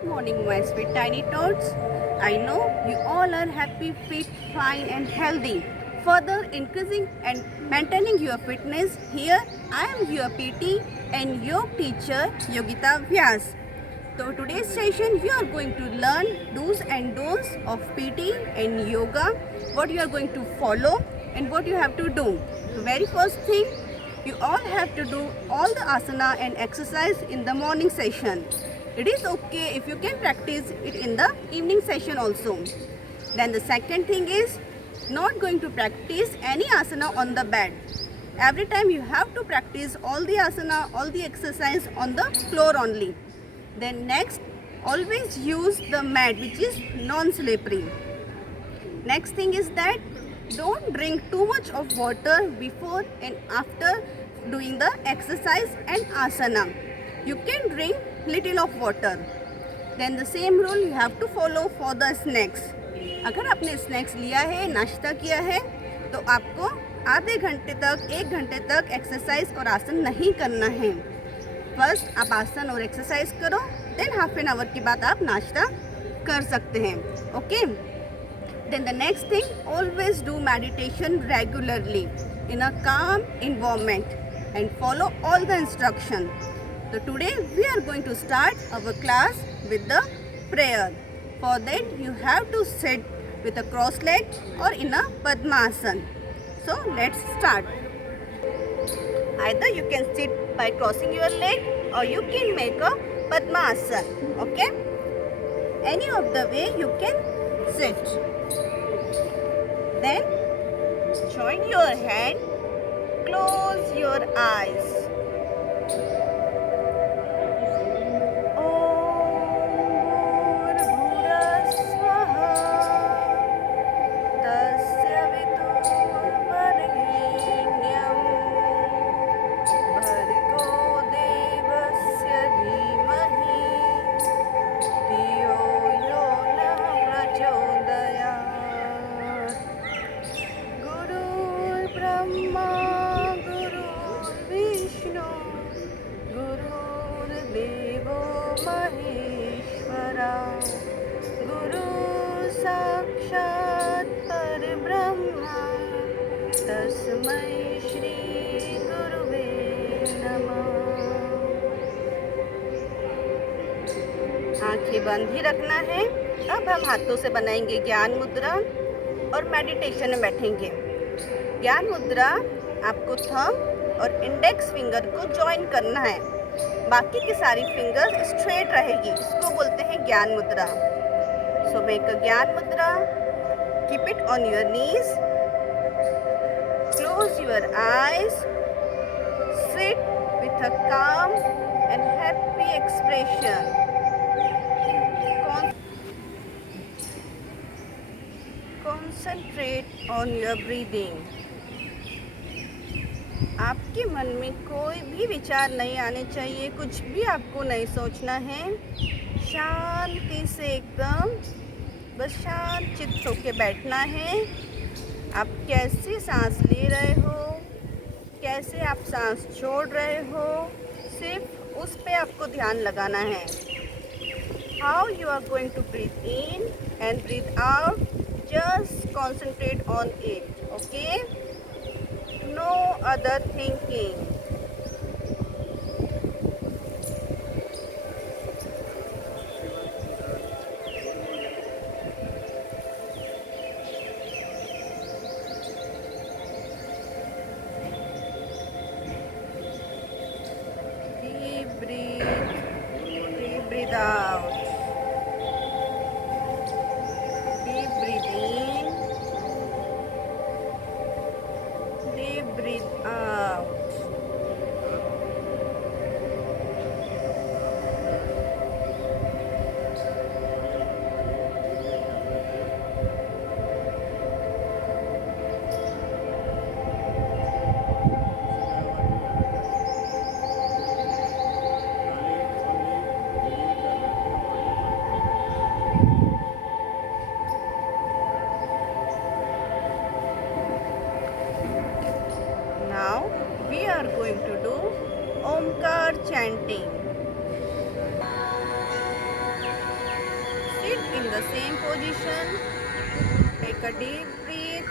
Good morning, my sweet tiny tots. I know you all are happy, fit, fine, and healthy. Further increasing and maintaining your fitness, here I am your PT and yoga teacher Yogita Vyas. So today's session you are going to learn do's and don'ts of PT and yoga, what you are going to follow and what you have to do. The very first thing, you all have to do all the asana and exercise in the morning session. It is okay if you can practice it in the evening session also. Then the second thing is not going to practice any asana on the bed. Every time you have to practice all the asana, all the exercise on the floor only. Then next, always use the mat which is non-slippery. Next thing is that don't drink too much of water before and after doing the exercise and asana. You can drink little of water. Then the same rule you have to follow for the snacks. अगर आपने snacks लिया है, नाश्ता किया है, तो आपको आधे घंटे तक 1 घंटे तक एक्सरसाइज और आसन नहीं करना है. फर्स्ट आप आसन और एक्सरसाइज करो, देन हाफ एन आवर के बाद आप नाश्ता कर सकते हैं. Okay. Then the next thing, always do meditation regularly in a calm environment and follow all the instructions. So today we are going to start our class with the prayer. For that you have to sit with a cross leg or in a Padmasana. So let's start. Either you can sit by crossing your leg or you can make a Padmasana. Okay? Any of the way you can sit. Then join your hand, close your eyes. तस्मै श्री गुरुवे नमः. आंखें बंद ही रखना है. अब हम हाथों से बनाएंगे ज्ञान मुद्रा और मेडिटेशन में बैठेंगे. ज्ञान मुद्रा आपको थंब और इंडेक्स फिंगर को जॉइन करना है. बाकी की सारी फिंगर्स स्ट्रेट रहेगी. इसको बोलते हैं ज्ञान मुद्रा. सो मेक अ ज्ञान मुद्रा. Keep it on your knees. Close your eyes. Sit with a calm and happy expression. Concentrate on your breathing. आपके मन में कोई भी विचार नहीं आने चाहिए. कुछ भी आपको नहीं सोचना है. शांति से एकदम बस शांत चित्त होके बैठना है. आप कैसे सांस ले रहे हो, कैसे आप सांस छोड़ रहे हो, सिर्फ उस पे आपको ध्यान लगाना है. How you are going to breathe in and breathe out, just concentrate on it. Okay. No other thinking. Breathe out. Deep breathe in. Deep breathe out. in the same position. Take a deep breath.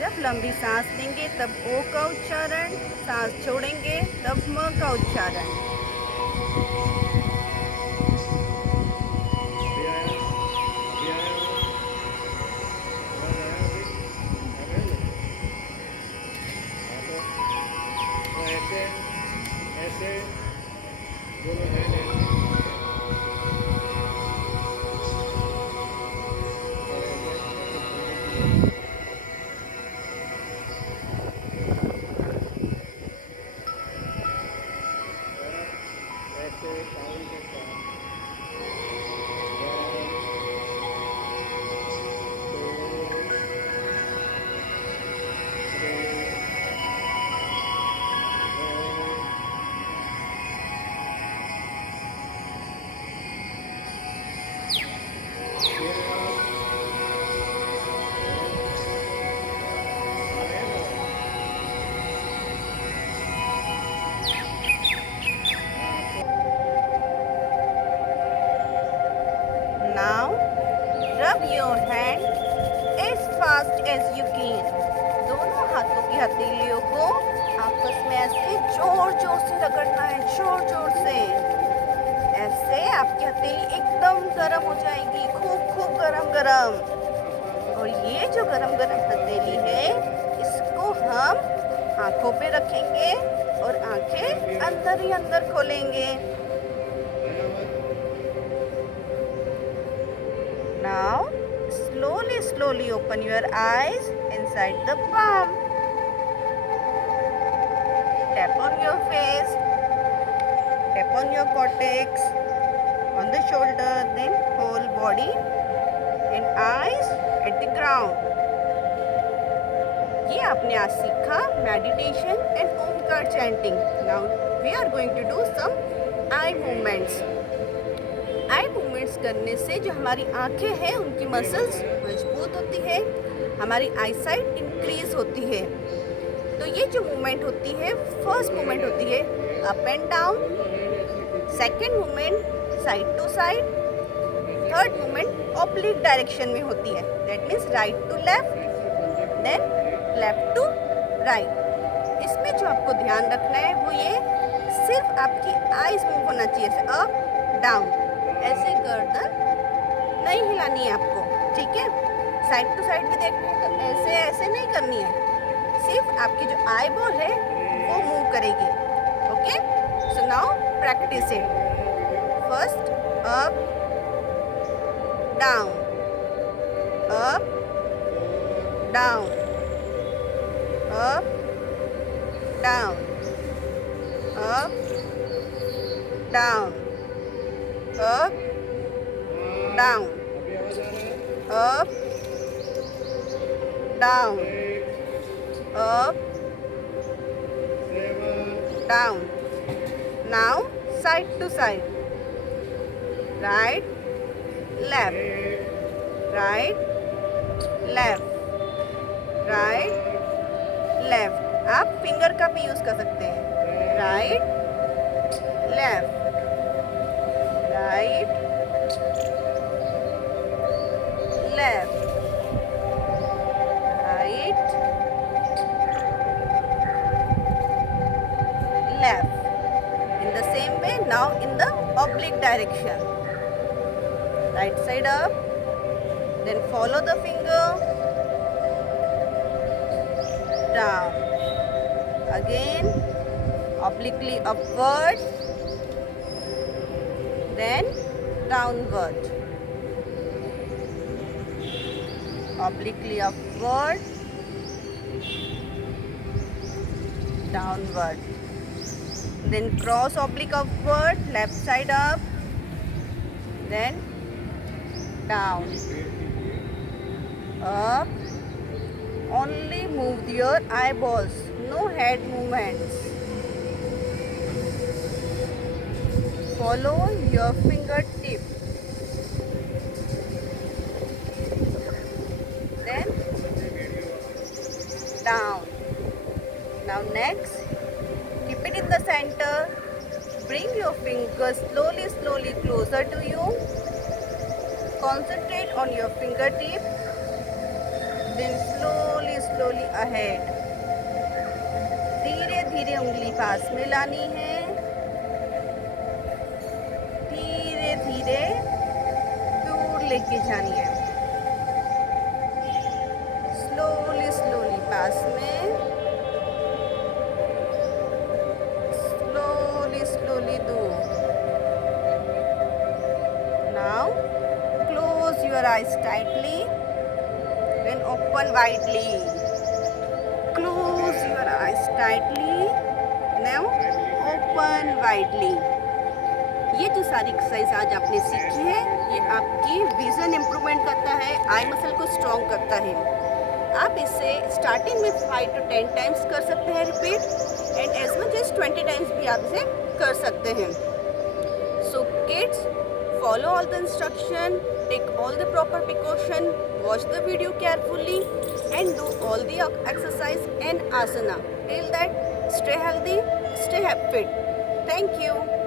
जब लंबी सांस लेंगे तब ओ का उच्चारण, सांस छोड़ेंगे तब म का उच्चारण। ऐसे दोनों हैंड ऐसे ऐसे काउंट के साथ 1, 2, 3, 4, Now rub your hand as fast as you can. दोनों हाथों की हथेलियों को आपस में ऐसे जोर जोर से रगड़ना है, जोर जोर से। ऐसे आपकी हथेली एकदम गर्म हो जाएगी, खूब खूब गरम गरम। और ये जो गरम गरम हथेली है, इसको हम आंखों पे रखेंगे और आंखें अंदर ही अंदर खोलेंगे। Now slowly open your eyes inside the palm. Tap on your face, tap on your cortex, on the shoulder, then whole body and eyes at the ground. ये आपने आज सीखा meditation and Omkar chanting. Now we are going to do some eye movements. Eye movements करने से जो हमारी आंखें हैं उनकी मसल्स मजबूत होती है, हमारी आई साइट इंक्रीज होती है। तो ये जो मूवमेंट होती है, फर्स्ट मूवमेंट होती है up and down, second movement side to side, third movement oblique direction में होती है, that means right to left, then left to right. इसमें जो आपको ध्यान रखना है वो ये, सिर्फ आपकी आईज मूव होना चाहिए, अप डाउन, ऐसे गर्दन नहीं हिलानी है आपको, ठीक है। साइड टू साइड भी देखना है तो ऐसे ऐसे नहीं करनी है, सिर्फ आपकी जो आई बॉल है वो मूव करेगी। Okay, so now practice it. First up down, up down, up down, up down, up down, up down, up down. Now side to side, right left, right left, right left। आप finger का भी use कर सकते हैं, right left, right left, right left। In the same way, now in the oblique direction, right side up, then follow the finger down, again obliquely upward, then downward, obliquely upward, downward, then cross oblique upward, left side up, then down, up. Only move your eyeballs, no head movements. follow your fingertip. Then down. Now next, keep it in the center. Bring your fingers slowly closer to you. Concentrate on your fingertip. Then slowly ahead. धीरे धीरे उंगली पास में लानी है. धीरे धीरे दूर लेके जानी है. स्लोली पास में. Slowly दूर. Now close your eyes tightly and open widely. Close your eyes tightly. Now open widely. ये जो सारी एक्सरसाइज आज आपने सीखी है, ये आपकी विजन इम्प्रूवमेंट करता है, आई मसल को स्ट्रॉन्ग करता है. आप इसे स्टार्टिंग में 5 to 10 टाइम्स कर सकते हैं repeat, and as much as 20 times भी आप इसे कर सकते हैं. So kids, follow all the instruction, take all the proper precaution, watch the video carefully and do all the exercise and asana. Till that, stay healthy, stay fit. Thank you.